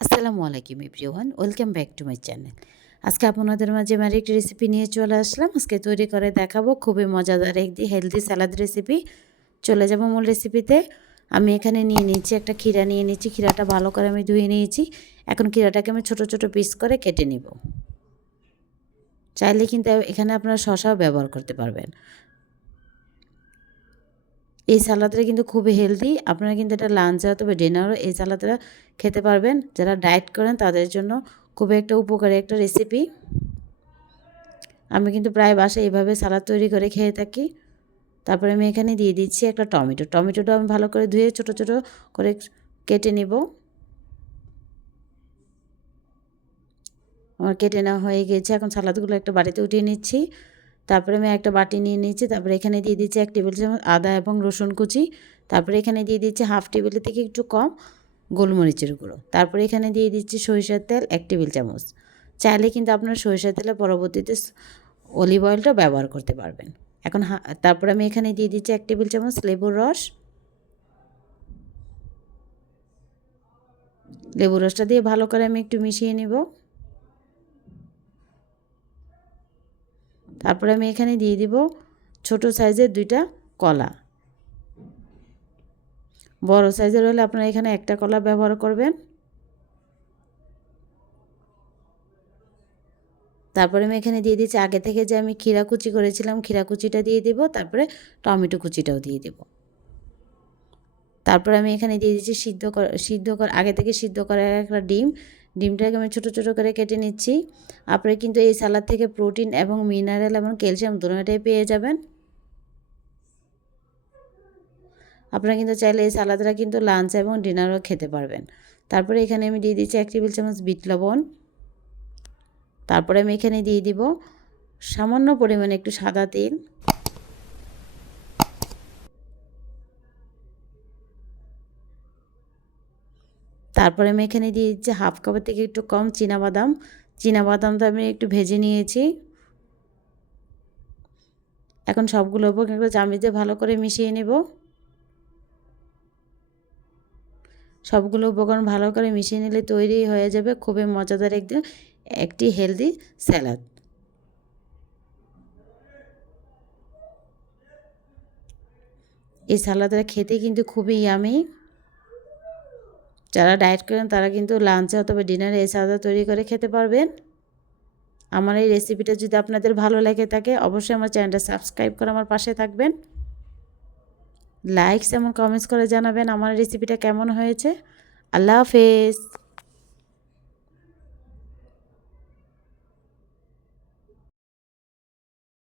আসসালামু আলাইকুম everyone, welcome back to my channel. আজকে আপনাদের মাঝে আমি আরেকটি রেসিপি নিয়ে চলে আসলাম। আজকে তৈরি করে দেখাবো খুবই মজাদার একটি হেলদি স্যালাদ রেসিপি। চলে যাব মূল রেসিপিতে। আমি এখানে নিয়ে নিচ্ছি একটা ক্ষীরা নিয়ে নিচ্ছি। ক্ষীরাটা ভালো করে আমি ধুয়ে নিয়েছি। এখন ক্ষীরাটাকে আমি ছোট ছোট পিস করে কেটে নিব। চাইলে কিন্তু এখানে আপনারা শসাও ব্যবহার করতে পারবেন। এই সালাদটা কিন্তু খুবই হেলদি। আপনারা কিন্তু এটা লাঞ্চে অথবা ডিনারও এই সালাদটা খেতে পারবেন। যারা ডায়েট করেন তাদের জন্য খুবই একটা উপকারী একটা রেসিপি। আমি কিন্তু প্রায় বাসায় এভাবে সালাদ তৈরি করে খেয়ে থাকি। তারপরে আমি এখানে দিয়ে দিচ্ছি একটা টমেটো। টমেটোটা আমি ভালো করে ধুয়ে ছোট ছোট করে কেটে নেব। আমার কেটে নেওয়া হয়ে গেছে। এখন সালাদগুলো একটা বাটিতে উঠিয়ে নিচ্ছি। তারপরে আমি একটা বাটি নিয়ে নিচ্ছি। তারপরে এখানে দিয়ে দিচ্ছি 1 টেবিল চামচ আদা এবং রসুন কুচি। তারপরে এখানে দিয়ে দিচ্ছি হাফ টেবিলের থেকে একটু কম গোলমরিচের গুঁড়ো। তারপরে এখানে দিয়ে দিচ্ছি সরিষার তেল 1 টেবিল চামচ। চাইলে কিন্তু আপনারা সরিষার তেলের পরবর্তীতে অলিভ অয়েলটা ব্যবহার করতে পারবেন। এখন তারপরে আমি এখানে দিয়ে দিচ্ছি 1 টেবিল চামচ লেবুর রস। লেবুর রসটা দিয়ে ভালো করে আমি একটু মিশিয়ে নেব। তারপরে আমি এখানে দিয়ে দিব ছোট সাইজের 2টা কলা। বড় সাইজের হলে আপনারা এখানে একটা কলা ব্যবহার করবেন। তারপরে আমি এখানে দিয়ে দিচ্ছি আগে থেকে যে আমি ক্ষীরা কুচি করেছিলাম, ক্ষীরা কুচিটা দিয়ে দেব। তারপরে টমেটো কুচিটাও দিয়ে দেব। তারপরে আমি এখানে দিয়ে দিচ্ছি আগে থেকে সিদ্ধ করা একটা ডিম। ডিমটাকে আমি ছোট ছোট করে কেটে নিচ্ছি। আপনারা কিন্তু এই সালাদ থেকে প্রোটিন এবং মিনারেল এবং ক্যালসিয়াম দুটোটাই পেয়ে যাবেন। আপনারা কিন্তু চাইলে এই সালাদটা কিন্তু লাঞ্চ এবং ডিনারও খেতে পারবেন। তারপরে এখানে আমি দিয়ে দিচ্ছি 1 টেবিল চামচ বিট লবণ। তারপরে আমি এখানে দিয়ে দিব সামান্য পরিমাণে একটু সাদা তেল। তারপরে আমি এখানে দিয়ে দিচ্ছি হাফ কাপের থেকে একটু কম চীনাবাদাম। চীনাবাদামটা আমি একটু ভেজে নিয়েছি। এখন সবগুলো উপকরণ একটা চামচ দিয়ে ভালো করে মিশিয়ে নেব। সবগুলো উপকরণ ভালো করে মিশিয়ে নিলে তৈরি হয়ে যাবে খুবই মজাদার একটি হেলদি স্যালাদ। এই সালাদটা খেতে কিন্তু খুবই ইয়ামি। যারা ডায়েট করেন তারা কিন্তু লাঞ্চে অথবা ডিনারে এই সালাদ তৈরি করে খেতে পারবেন। আমার এই রেসিপিটা যদি আপনাদের ভালো লেগে থাকে অবশ্যই আমার চ্যানেলটা সাবস্ক্রাইব করে আমার পাশে থাকবেন। লাইকস এবং কমেন্টস করে জানাবেন আমার রেসিপিটা কেমন হয়েছে। আল্লাহ হাফেজ।